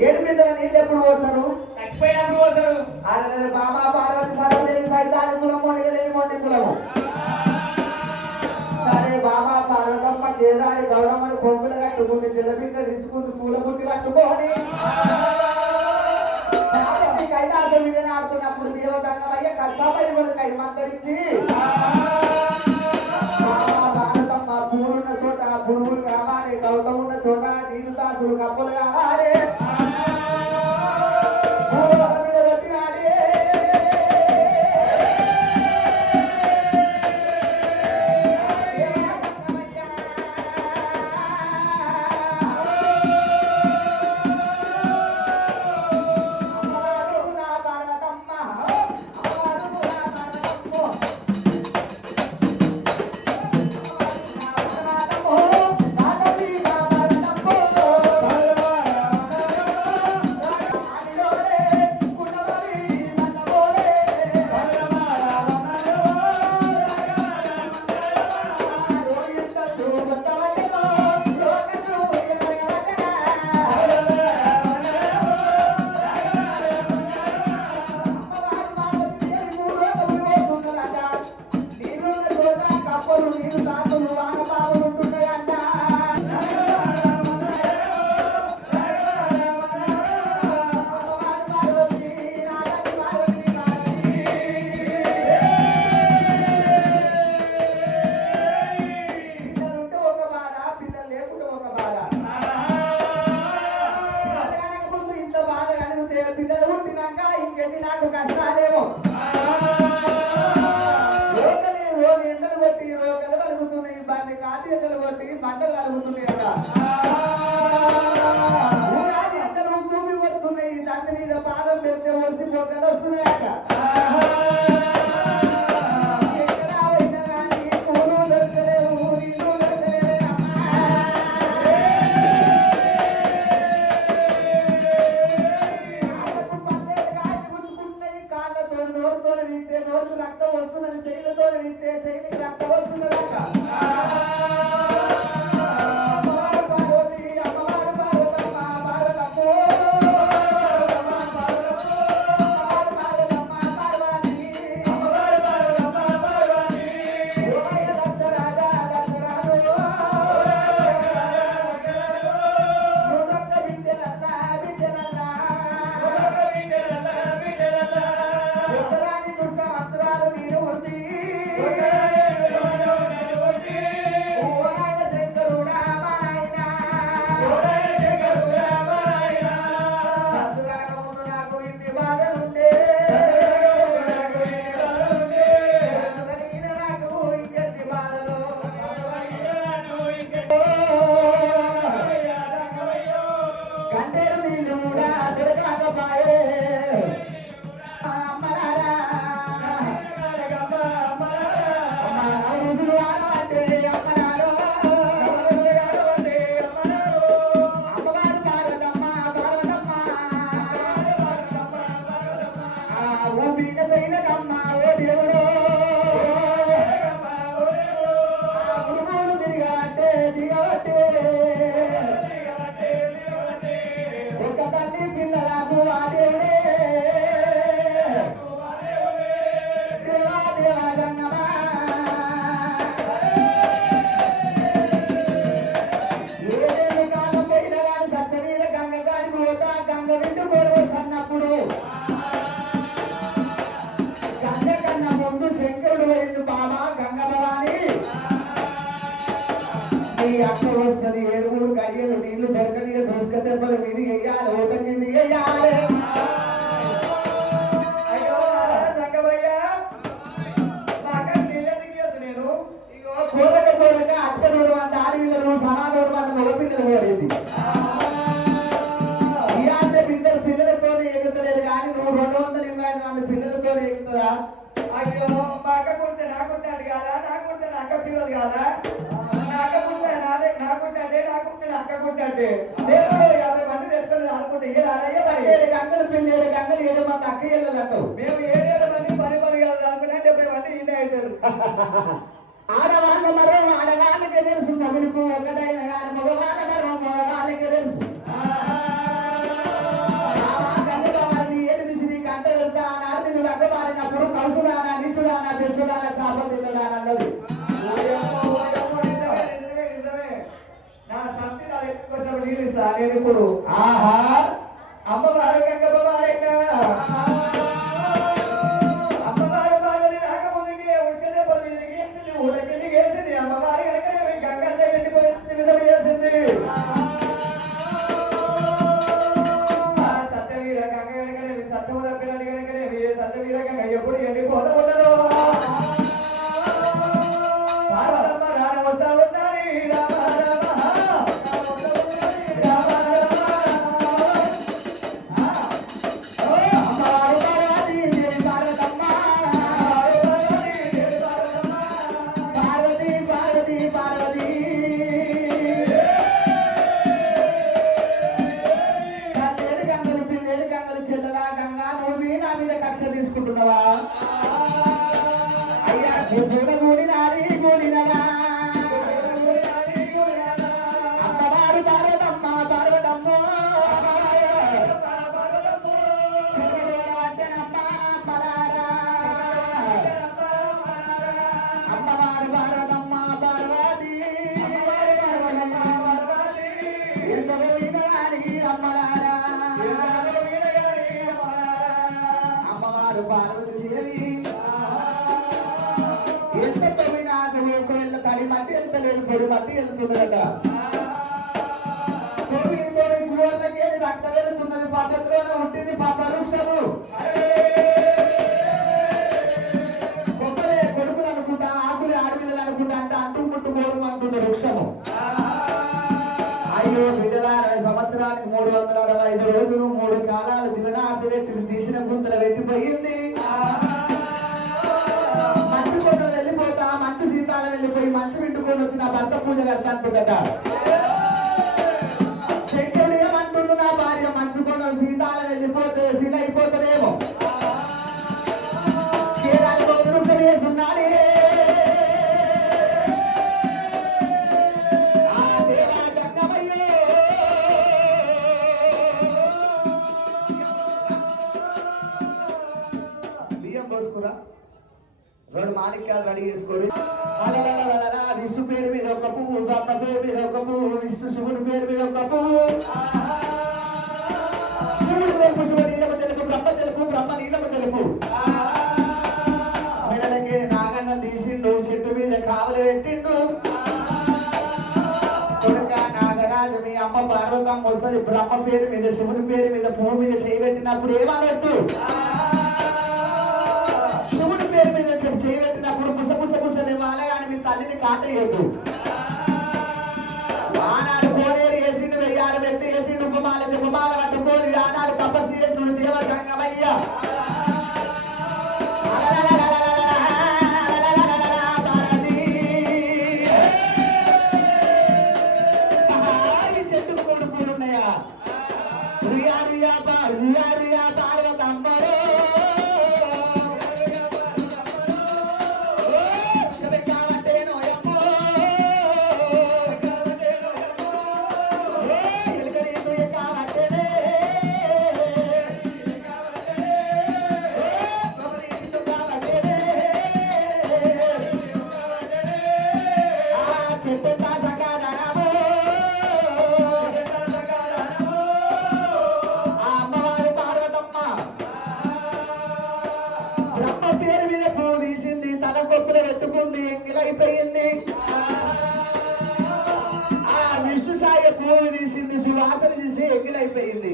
ఏడు మీద నీళ్ళు ఎప్పుడు పోసారు? చచ్చిపోయినప్పుడు పోతారు. అరే బాబా పార్వతి సడలేని సైతాని కులము లేని మొండి కులము. సరే బాబా పార్వతమ్మ కేదారి గౌరమ్మని పొంగులు కట్టుకుని జలబిడ్డ తీసుకుని పూల గుట్టి కట్టుకొని కైలాసం మీద ఆడుతున్నప్పుడు దేవతంగమయ్య కష్టపడి వాళ్ళకి మందరించి బాబా భారతమ్మ పూలున్న చోట పురుగులు కావాలి, గౌతం ఉన్న చోట నీళ్ళు దాసులు కప్పులు కావాలి. పిల్లలు పుట్టినాక ఇంకెన్ని నాకు కష్టాలేమో. రోగలు ఎండలు కొట్టి రోగలు కలుగుతున్నాయి, బండి కాటి ఎండలు కొట్టి మంటలు కలుగుతున్నాయి కదా. ఎండలు భూమి పడుతున్నాయి, తండ్రి మీద పాదం పెడితే ఒడిసిపోగలు వస్తున్నాయట. నోరు రక్తం వస్తున్నది, చెయ్యిలతో వింటే చెయ్యికి రక్తం వస్తున్నదట. పార్వతి అమ్మవారు పార్వతమ్మ పార్వతమ్మ అక్కడ వస్తుంది ఏడుగురు కడియలు నీళ్లు దొరకని దోసుక దెబ్బలు మీది వేయాలి, ఓట కింది వేయాలి. అయ్యో సంగమయ్య నేను ఇగో కోలక కోలక అత్త 100 మంది ఆడపిల్లలు సమాన 100 మంది మగపిల్లలు కోరేది. ఇవాళ పిల్లలతో ఎగుతలేదు కానీ నువ్వు 225 మంది పిల్లలతో ఎగుతుందా? అయ్యో మా అక్కకుంటే నాకుంటే అది కాదా, నాకుంటే నా అక్క పిల్లలు కాదా, అక్కకుంటే 50 మంది తెచ్చుకొని అనుకుంటే గంగలు పిల్లలు గంగలు 7 మంది అక్క ఇళ్ళు అంటావు. మేము 7 మంది 10 కాదు అనుకున్నా 70 మంది ఇన్ని అవుతారు. ఆడవాళ్ళ మరం ఆడవాళ్ళకే తెలుసు, మగుడికి ఒకటైన కానీ మగవాళ్ళ మరం మగవాళ్ళకే తెలుసు. ఆహా అమ్మవారు గంగమ్మ వారైనా అమ్మవారు పార్వతి రాకముందుకి ఉష్కదే పల్లికి గేసింది ఊరకి గేసింది అమ్మవారి కనుక గంగ ఎండిపోయింది విధం చేసింది సత్యవీర గంగ కనుక సత్యము తప్పినట్టు కనుక సత్యవీర గంగ ఎప్పుడు ఎండిపోతూ ఉండదు తీసుకుంటున్నావా అయ్యా గూడి నాడి గూడినరా అమ్మవారు పార్వతమ్మ పార్వతమ్మ అమ్మవారు పార్వతమ్మ పార్వతి ఎందరో వినాలి అమ్మలారా అమ్మవారు పార్వతి దేవి ఎంత తొమ్మిది ఒకవేళ తడి మట్టి వెళ్తలేదు పొడి మట్టి వెళ్తున్నదట గురువులకి రక్త వెళ్తున్నది పద్ధతిలోనే ఉంటుంది పరుషము గొప్పలే కొడుకులు అనుకుంటా ఆకులే ఆడపిల్లలు అనుకుంటా అంటే అంటు ముట్టుకోరు అంటుంది వృక్షము అయ్యో బిడ్డలార సంవత్సరానికి 365 రోజులు 3 కాలాలు దివనాసి పెట్టి తీసిన గుంతలు పెట్టిపోయింది మంచు కొండలు వెళ్ళిపోతా మంచు సీతాలు వెళ్ళిపోయి మంచు వింటుకొని వచ్చిన భర్త పూజ కడతాంటుందట శంకరుడు ఏమంటుండు నా భార్య మంచు కొండలు సీతాలు వెళ్ళిపోతే శిల అయిపోతారేమో కేరాలు రోజులు వేస్తున్నాడే రెండు మాణిక్యాలు రెడీ చేసుకొని విష్ణు పేరు మీద ఒక పువ్వు బ్రహ్మ పేరు మీద ఒక పువ్వు విష్ణు శివుడి పేరు మీద ఒక పువ్వు శివుడు తెలుపు శివుడు నీలము తెలుపు బ్రహ్మ తెలుపు బ్రహ్మ నీలము తెలుపు మెడలకి నాగన్న తీసిండు చెట్టు మీద కావలి పెట్టిండు కొడుక నాగరాజు మీ అమ్మ పార్వతమ్మ వస్తుంది బ్రహ్మ పేరు మీద శివుడి పేరు మీద పువ్వు మీద చేయబెట్టినప్పుడు ఏమనొద్దు చేయబెట్టినప్పుడు పుసపుసలే వాళ్ళగాని మీ తల్లిని కాటేయద్దు ఆనాడు కోనేరు వేసిండు వెయ్యాలు పెట్టి వేసిండు ఉపమాల కట్టుకోని ఆనాడు తపస్సు చేసిండు దేవ గంగమయ్య చెట్టుకు కొడుకులు ఉన్నాయా పార్వతమ్మలో పెట్టుకుంది ఎంగిలైపోయింది ఆ విష్ణు సాయ పువ్వు తీసింది సువాసన తీసి ఎంగిలైపోయింది